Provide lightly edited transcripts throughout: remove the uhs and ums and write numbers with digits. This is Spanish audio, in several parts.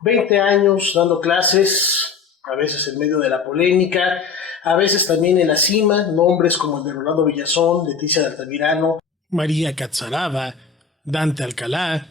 20 años dando clases, a veces en medio de la polémica, a veces también en la cima, nombres como el de Rolando Villazón, Leticia de Altamirano, María Catzaraba, Dante Alcalá,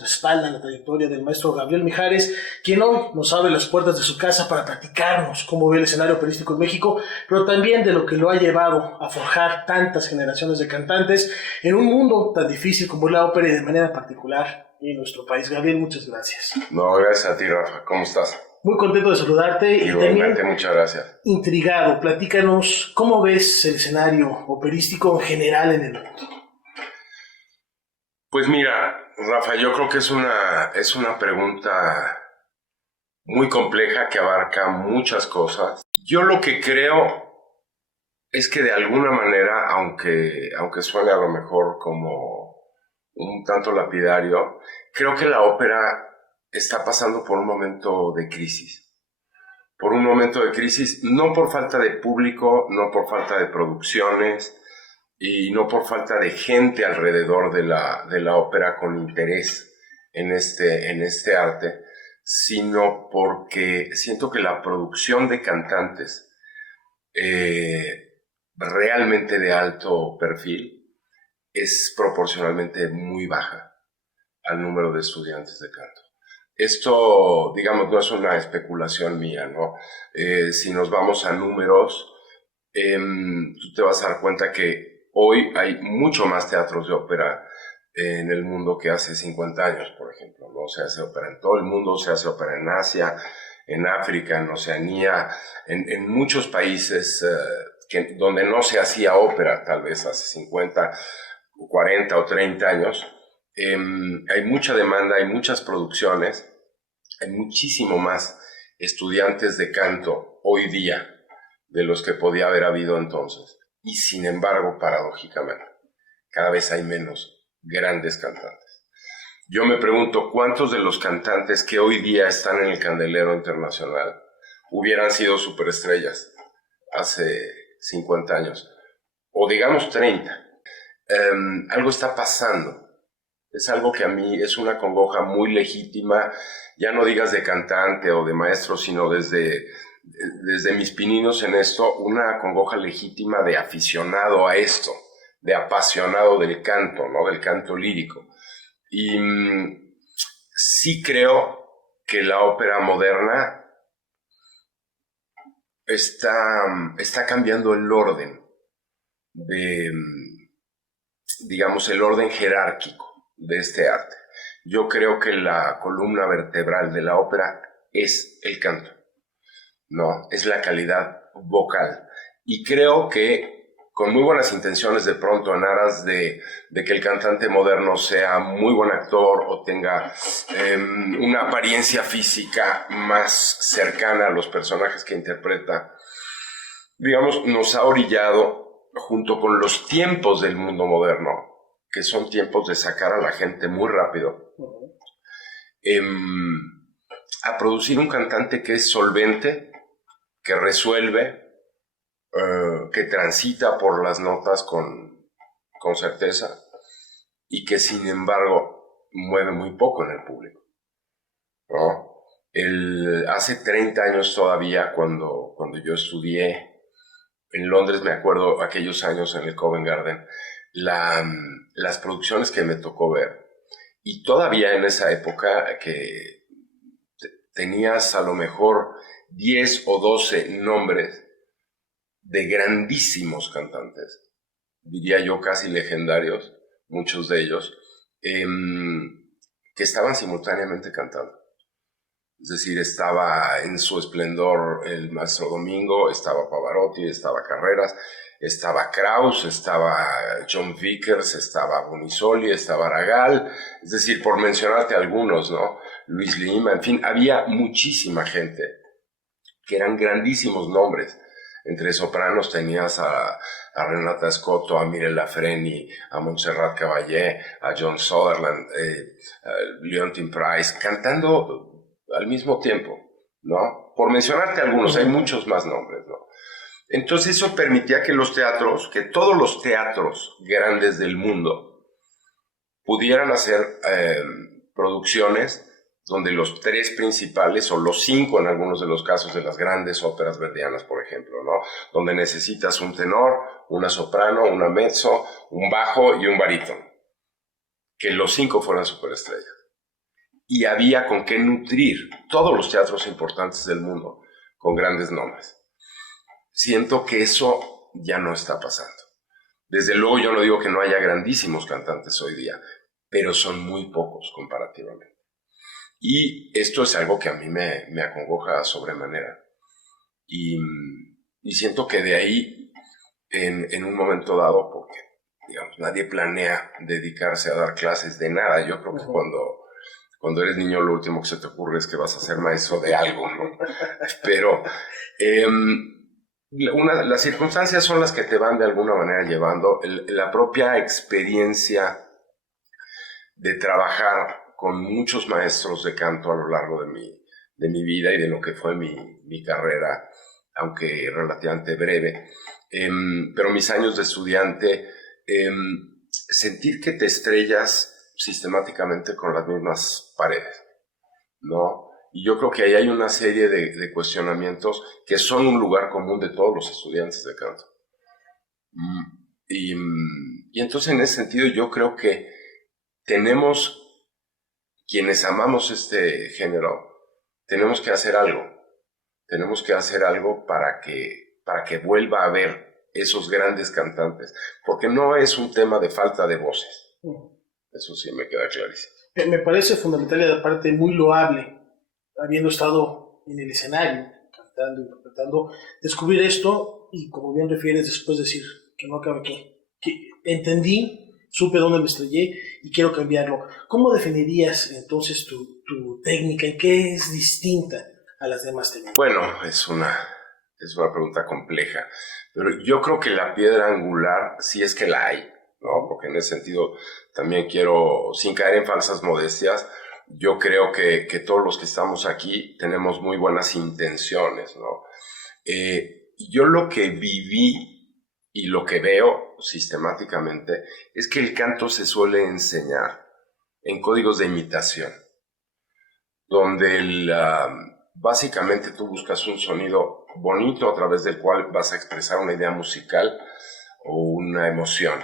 respaldan la trayectoria del maestro Gabriel Mijares, quien hoy nos abre las puertas de su casa para platicarnos cómo ve el escenario operístico en México, pero también de lo que lo ha llevado a forjar tantas generaciones de cantantes en un mundo tan difícil como es la ópera y de manera particular en nuestro país. Gabriel, muchas gracias. No, gracias a ti, Rafa. ¿Cómo estás? Muy contento de saludarte. Igualmente, y también muchas gracias. Intrigado. Platícanos, ¿cómo ves el escenario operístico en general en el mundo? Pues mira, Rafa, yo creo que es una pregunta muy compleja que abarca muchas cosas. Yo lo que creo es que de alguna manera, aunque suene a lo mejor como un tanto lapidario, creo que la ópera está pasando por un momento de crisis. Por un momento de crisis, no por falta de público, no por falta de producciones y no por falta de gente alrededor de la ópera con interés en este arte, sino porque siento que la producción de cantantes realmente de alto perfil es proporcionalmente muy baja al número de estudiantes de canto. Esto, digamos, no es una especulación mía, ¿no? Si nos vamos a números, tú te vas a dar cuenta que hoy hay mucho más teatros de ópera en el mundo que hace 50 años, por ejemplo, ¿no? Se hace ópera en todo el mundo, se hace ópera en Asia, en África, en Oceanía, en muchos países donde no se hacía ópera, tal vez hace 50, 40 o 30 años. Hay mucha demanda, hay muchas producciones, hay muchísimo más estudiantes de canto hoy día de los que podía haber habido entonces. Y sin embargo, paradójicamente, cada vez hay menos grandes cantantes. Yo me pregunto, ¿cuántos de los cantantes que hoy día están en el candelero internacional hubieran sido superestrellas hace 50 años? O digamos 30. Algo está pasando. Es algo que a mí es una congoja muy legítima, ya no digas de cantante o de maestro, sino desde mis pininos en esto, una congoja legítima de aficionado a esto, de apasionado del canto, ¿no? Del canto lírico. Y sí creo que la ópera moderna está cambiando el orden digamos, el orden jerárquico de este arte. Yo creo que la columna vertebral de la ópera es el canto, ¿no? Es la calidad vocal. Y creo que con muy buenas intenciones de pronto en aras de que el cantante moderno sea muy buen actor o tenga una apariencia física más cercana a los personajes que interpreta, digamos, nos ha orillado junto con los tiempos del mundo moderno, que son tiempos de sacar a la gente muy rápido, a producir un cantante que es solvente, que resuelve, que transita por las notas con certeza y que sin embargo mueve muy poco en el público, ¿no? Hace 30 años todavía, cuando yo estudié en Londres, me acuerdo aquellos años en el Covent Garden, las producciones que me tocó ver, y todavía en esa época que tenías a lo mejor 10 o 12 nombres de grandísimos cantantes, diría yo casi legendarios, muchos de ellos, que estaban simultáneamente cantando. Es decir, estaba en su esplendor el Maestro Domingo, estaba Pavarotti, estaba Carreras, estaba Kraus, estaba John Vickers, estaba Bonisoli, estaba Aragal, es decir, por mencionarte algunos, ¿no? Luis Lima, en fin, había muchísima gente que eran grandísimos nombres. Entre sopranos tenías a Renata Scotto, a Mirella Freni, a Montserrat Caballé, a John Sutherland, a Leontyne Price, cantando al mismo tiempo, ¿no? Por mencionarte algunos, hay muchos más nombres, ¿no? Entonces eso permitía que los teatros, que todos los teatros grandes del mundo pudieran hacer producciones donde los tres principales, o los cinco en algunos de los casos de las grandes óperas verdianas, por ejemplo, ¿no? Donde necesitas un tenor, una soprano, una mezzo, un bajo y un barítono. Que los cinco fueran superestrellas. Y había con qué nutrir todos los teatros importantes del mundo con grandes nombres. Siento que eso ya no está pasando. Desde luego yo no digo que no haya grandísimos cantantes hoy día, pero son muy pocos comparativamente. Y esto es algo que a mí me acongoja sobremanera. Y siento que de ahí, en un momento dado, porque digamos, nadie planea dedicarse a dar clases de nada. Yo creo que cuando eres niño lo último que se te ocurre es que vas a ser maestro de algo, ¿no? Pero las circunstancias son las que te van de alguna manera llevando. La propia experiencia de trabajar con muchos maestros de canto a lo largo de mi vida y de lo que fue mi carrera, aunque relativamente breve. Pero mis años de estudiante, sentir que te estrellas sistemáticamente con las mismas paredes, ¿no? Y yo creo que ahí hay una serie de cuestionamientos que son un lugar común de todos los estudiantes de canto. Y entonces en ese sentido yo creo que tenemos, quienes amamos este género, tenemos que hacer algo. Tenemos que hacer algo para que vuelva a haber esos grandes cantantes. Porque no es un tema de falta de voces. Eso sí me queda clarísimo. Me parece fundamental y aparte muy loable, habiendo estado en el escenario, cantando, interpretando, descubrir esto y, como bien refieres, después decir que no acabe aquí. Que entendí, supe dónde me estrellé y quiero cambiarlo. ¿Cómo definirías entonces tu técnica? ¿En qué es distinta a las demás técnicas? Bueno, es una pregunta compleja, pero yo creo que la piedra angular sí es que la hay, ¿no? Porque en ese sentido también quiero, sin caer en falsas modestias, yo creo que todos los que estamos aquí tenemos muy buenas intenciones, ¿no? Yo lo que viví y lo que veo sistemáticamente es que el canto se suele enseñar en códigos de imitación, donde básicamente tú buscas un sonido bonito a través del cual vas a expresar una idea musical o una emoción.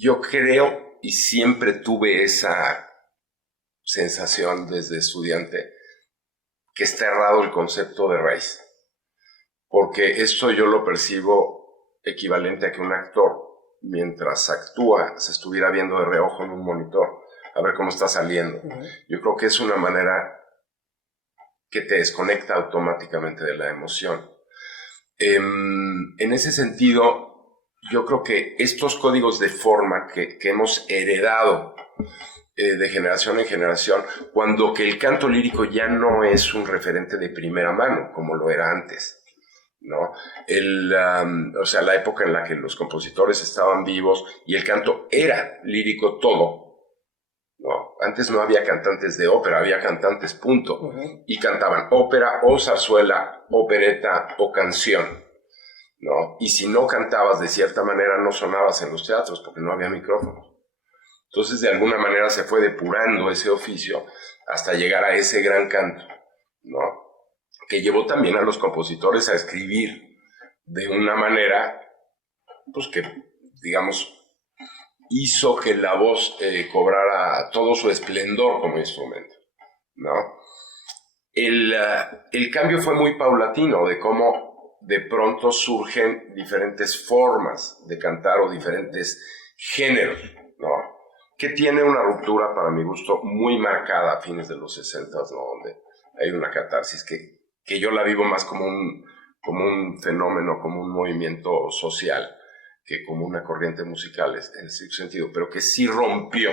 Yo creo y siempre tuve esa sensación desde estudiante que está errado el concepto de raíz, porque esto yo lo percibo equivalente a que un actor mientras actúa se estuviera viendo de reojo en un monitor a ver cómo está saliendo. Yo creo que es una manera que te desconecta automáticamente de la emoción. En ese sentido, yo creo que estos códigos de forma que hemos heredado de generación en generación, cuando que el canto lírico ya no es un referente de primera mano, como lo era antes, ¿no? O sea, la época en la que los compositores estaban vivos y el canto era lírico todo, ¿no? Antes no había cantantes de ópera, había cantantes, punto. Y cantaban ópera o zarzuela, opereta o canción, ¿no? Y si no cantabas de cierta manera no sonabas en los teatros porque no había micrófonos. Entonces de alguna manera se fue depurando ese oficio hasta llegar a ese gran canto, ¿no? Que llevó también a los compositores a escribir de una manera, pues que, digamos, hizo que la voz cobrara todo su esplendor como instrumento, ¿no? El cambio fue muy paulatino de cómo de pronto surgen diferentes formas de cantar o diferentes géneros, ¿no? Que tiene una ruptura, para mi gusto, muy marcada a fines de los 60, ¿no? Donde hay una catarsis que yo la vivo más como un fenómeno, como un movimiento social, que como una corriente musical en ese sentido, pero que sí rompió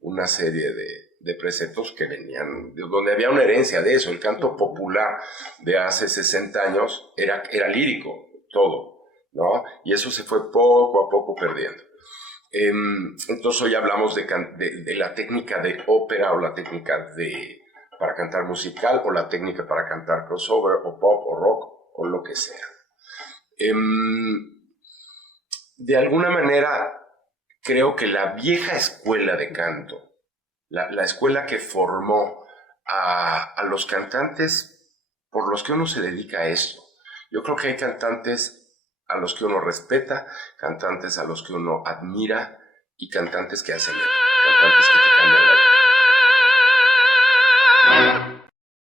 una serie de preceptos que venían, donde había una herencia de eso. El canto popular de hace 60 años era lírico, todo, ¿no? Y eso se fue poco a poco perdiendo. Entonces hoy hablamos de la técnica de ópera o la técnica para cantar musical o la técnica para cantar crossover o pop o rock o lo que sea. De alguna manera creo que la vieja escuela de canto la escuela que formó a los cantantes por los que uno se dedica a esto. Yo creo que hay cantantes a los que uno respeta, cantantes a los que uno admira y cantantes que hacen cantantes que te cambian la vida.